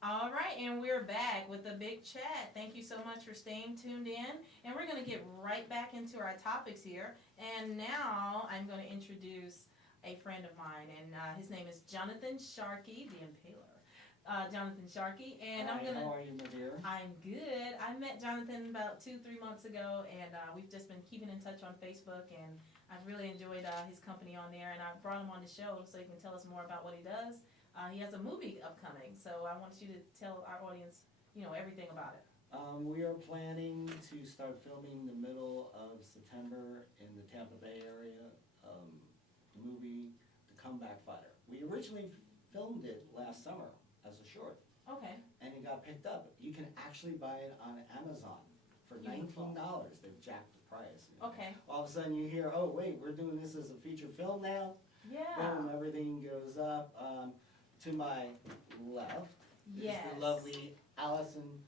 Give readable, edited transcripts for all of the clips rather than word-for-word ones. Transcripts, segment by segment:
All right, and we're back with the big chat. Thank you so much for staying tuned in. And we're going to get right back into our topics here. And now I'm going to introduce a friend of mine, and his name is Jonathon Sharkey, the Impaler. Jonathon Sharkey, and Hi, how are you, my dear? I'm good. I met Jonathon about 2, 3 months ago, and we've just been keeping in touch on Facebook, and I've really enjoyed his company on there, and I brought him on the show so he can tell us more about what he does. He has a movie upcoming, so I want you to tell our audience, everything about it. We are planning to start filming the middle of September in the Tampa Bay area. The movie, The Comeback Fighter. We originally filmed it last summer as a short. Okay. And it got picked up. You can actually buy it on Amazon for $19. They've jacked the price. Okay. All of a sudden you hear, oh wait, we're doing this as a feature film now. Yeah. Boom, everything goes up. To my left yes. is the lovely Allyson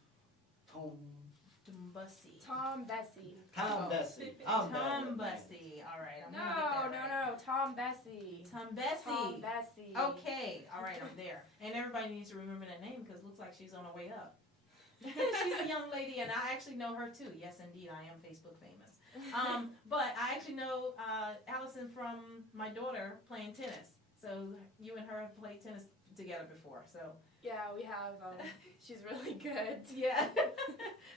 Tombesi. Tombesi. Tombesi. Tombesi. All right. No. Tombesi. Tombesi. Okay. All right. I'm there. And everybody needs to remember that name because it looks like she's on her way up. She's a young lady, and I actually know her too. Yes, indeed, I am Facebook famous. But I actually know Allyson from my daughter playing tennis. So you and her have played tennis together before. So yeah, we have. She's really good. Yeah.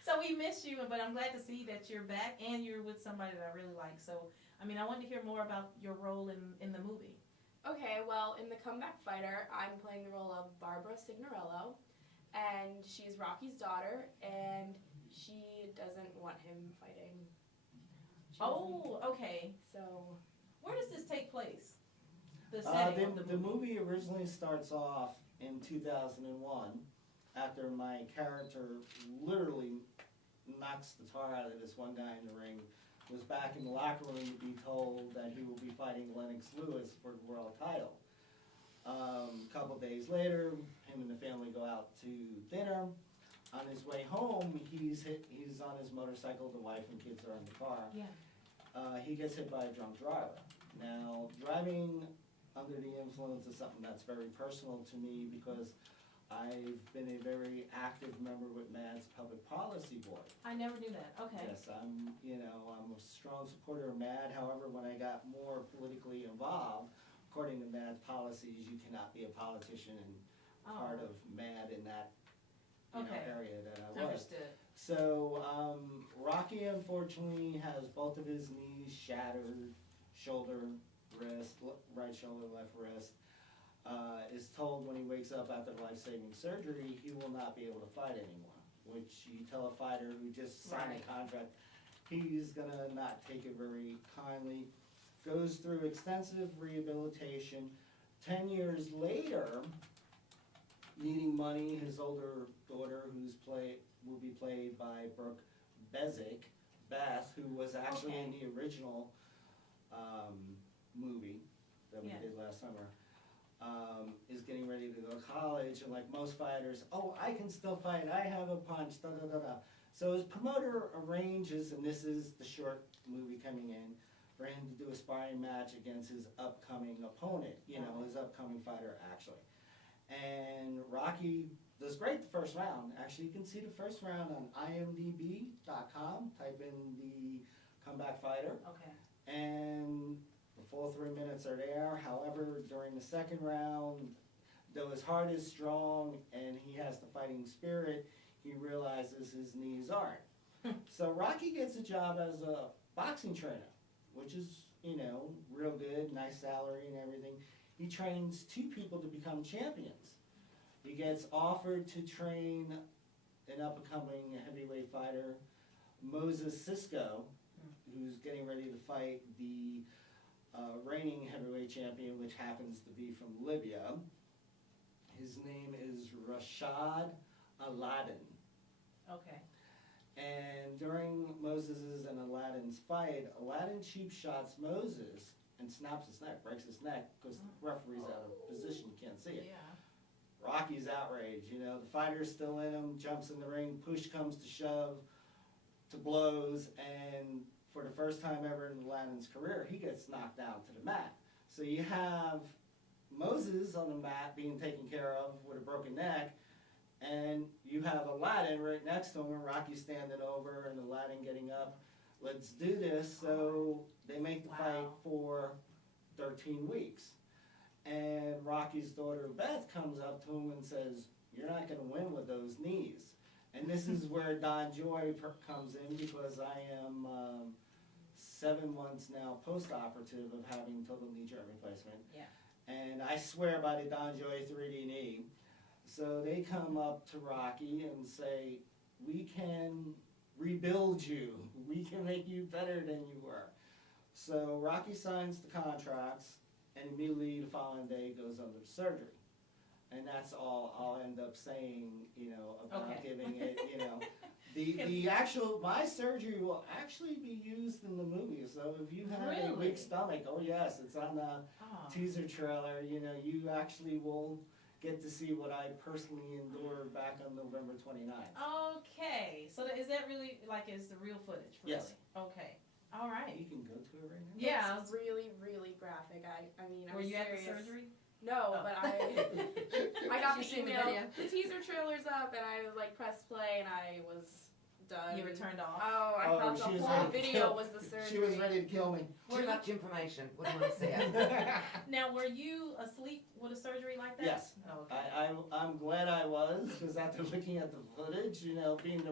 So we miss you, but I'm glad to see that you're back and you're with somebody that I really like. So I wanted to hear more about your role in the movie. Okay, well, in The Comeback Fighter, I'm playing the role of Barbara Signorello. And she's Rocky's daughter, and she doesn't want him fighting. Okay. So, where does this take place? The movie originally starts off in 2001 after my character literally knocks the tar out of this one guy in the ring, was back in the locker room to be told that he will be fighting Lennox Lewis for the world title. A couple days later, him and the family go out to dinner. On his way home, he's on his motorcycle, the wife and kids are in the car. Yeah. He gets hit by a drunk driver. Now, driving under the influence is something that's very personal to me because I've been a very active member with MAD's Public Policy Board. I never knew that. Okay. Yes, I'm a strong supporter of MAD. However, when I got more politically involved, according to MAD's policies, you cannot be a politician and part of MAD in that area that I was. Understood. So Rocky unfortunately has both of his knees shattered, shoulder, wrist, right shoulder, left wrist. Is told when he wakes up after life-saving surgery, he will not be able to fight anymore. Which you tell a fighter who just signed a contract, he's gonna not take it very kindly. Goes through extensive rehabilitation. 10 years later, needing money, his older daughter, will be played by Brooke Beth, who was actually in the original movie that we did last summer, is getting ready to go to college, and like most fighters, oh, I can still fight, I have a punch, da da da da. So his promoter arranges, and this is the short movie coming in, for him to do a sparring match against his upcoming opponent, his upcoming fighter, actually. And Rocky does great the first round. Actually, you can see the first round on imdb.com. Type in the Comeback Fighter. Okay. And the full 3 minutes are there. However, during the second round, though his heart is strong and he has the fighting spirit, he realizes his knees aren't. So Rocky gets a job as a boxing trainer, which is, real good, nice salary and everything. He trains 2 people to become champions. He gets offered to train an up-and-coming heavyweight fighter, Moses Sisko, who's getting ready to fight the reigning heavyweight champion, which happens to be from Libya. His name is Rashad Aladdin. Okay. And during Moses' and Aladdin's fight, Aladdin cheap shots Moses and snaps his neck, breaks his neck, because the referee's out of position, you can't see it. Yeah. Rocky's outraged, the fighter's still in him, jumps in the ring, push comes to shove, to blows, and for the first time ever in Aladdin's career, he gets knocked down to the mat. So you have Moses on the mat being taken care of with a broken neck, And you have Aladdin right next to him, and Rocky's standing over, and Aladdin getting up. Let's do this. So they make the fight for 13 weeks. And Rocky's daughter Beth comes up to him and says, "You're not going to win with those knees." And this is where Don Joy comes in, because I am 7 months now post-operative of having total knee joint replacement. Yeah. And I swear by the Don Joy 3D knee. So they come up to Rocky and say, "We can rebuild you. We can make you better than you were." So Rocky signs the contracts, and immediately the following day goes under surgery. And that's all I'll end up saying, about giving it, The actual, my surgery will actually be used in the movie. So if you have a weak stomach, oh yes, it's on the teaser trailer, you actually will get to see what I personally endured back on November 29th. Okay, so is that really, is the real footage? Really? Yes. Okay, all right. You can go to it right now? Yeah. It's really, really graphic. I mean, Were you serious. at the surgery? No, but I got the seen the email, video? the teaser trailer's up, and I pressed play, and I was done. You were turned off? Oh, I thought the whole video was the surgery. She was ready to kill me. Too much information. Wouldn't want to see it. Now, were you asleep with a surgery like that? Yes. Oh, okay. I'm glad I was, because after looking at the footage, being the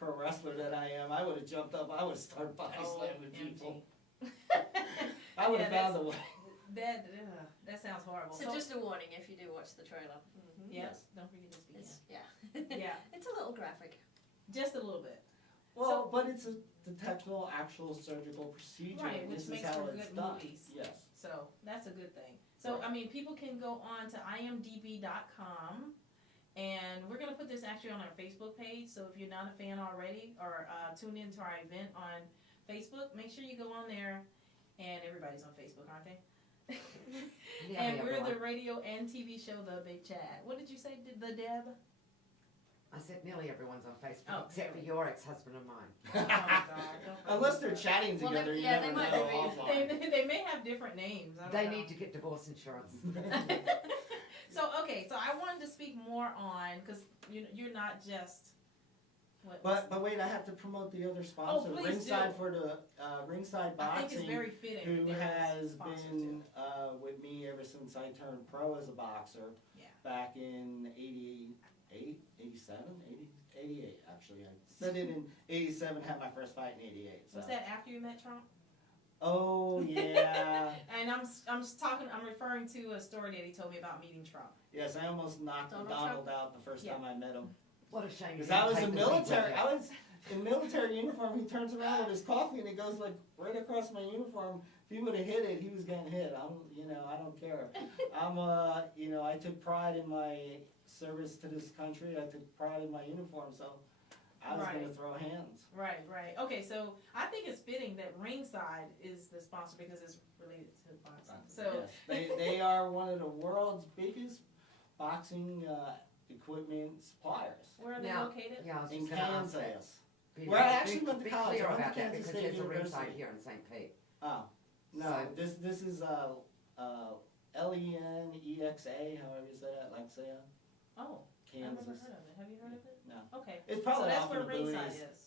pro wrestler that I am, I would have jumped up, I would have started body slamming people. I would have found a way. That sounds horrible. So just a warning if you do watch the trailer. Mm-hmm. Yes, don't forget to speak. Yeah. It's a little graphic. Just a little bit. Well, but it's the technical, actual surgical procedure. Right, and which this is makes how for it's good done. movies. Yes. So that's a good thing. So, Right. people can go on to imdb.com, and we're going to put this actually on our Facebook page. So if you're not a fan already, or tune into our event on Facebook, make sure you go on there. And everybody's on Facebook, aren't they? Yeah, And we're everyone. the radio and TV show, The Big Chat. What did you say, the Deb? I said nearly everyone's on Facebook, Oh, except for your ex-husband and mine. Oh, God. Unless they're chatting Well, together, they- you yeah, never they might know be. offline. They may have different names. I don't They know. need to get divorce insurance. So I wanted to speak more on, because you're not just. But wait, I have to promote the other sponsor, please Ringside do. for the Ringside I think it's Boxing, very fitting. who that they're a has sponsor, been too. with me ever since I turned pro as a boxer. Yeah. Back in 88, 87, 88 actually. I said it in 87, had my first fight in 88. So. Was that after you met Trump? Oh yeah. And I'm referring to a story that he told me about meeting Trump. Yes, I almost knocked Donald out the first time I met him. What a shame. Because I was in military. I was in military uniform. He turns around with his coffee and it goes right across my uniform. If he would have hit it, he was getting hit. I don't care. I took pride in my service to this country. I took pride in my uniform, so I was going to throw hands. Right. Okay, so I think it's fitting that Ringside is the sponsor because it's related to boxing. So yes. they are one of the world's biggest boxing equipment suppliers. Where are they Now, located? Yeah, I was In just gonna ask that. Kansas. Be- Where I actually be- went to be college. clear I went to about that Kansas because State there's a University. ringside here in St. Pete. Oh, no, So- this is Lenexa, however you say that, Lexia, Oh, I've Kansas. never heard of it. Have you heard of it? No. Okay. It's probably so that's off where in the Ringside buoys. is.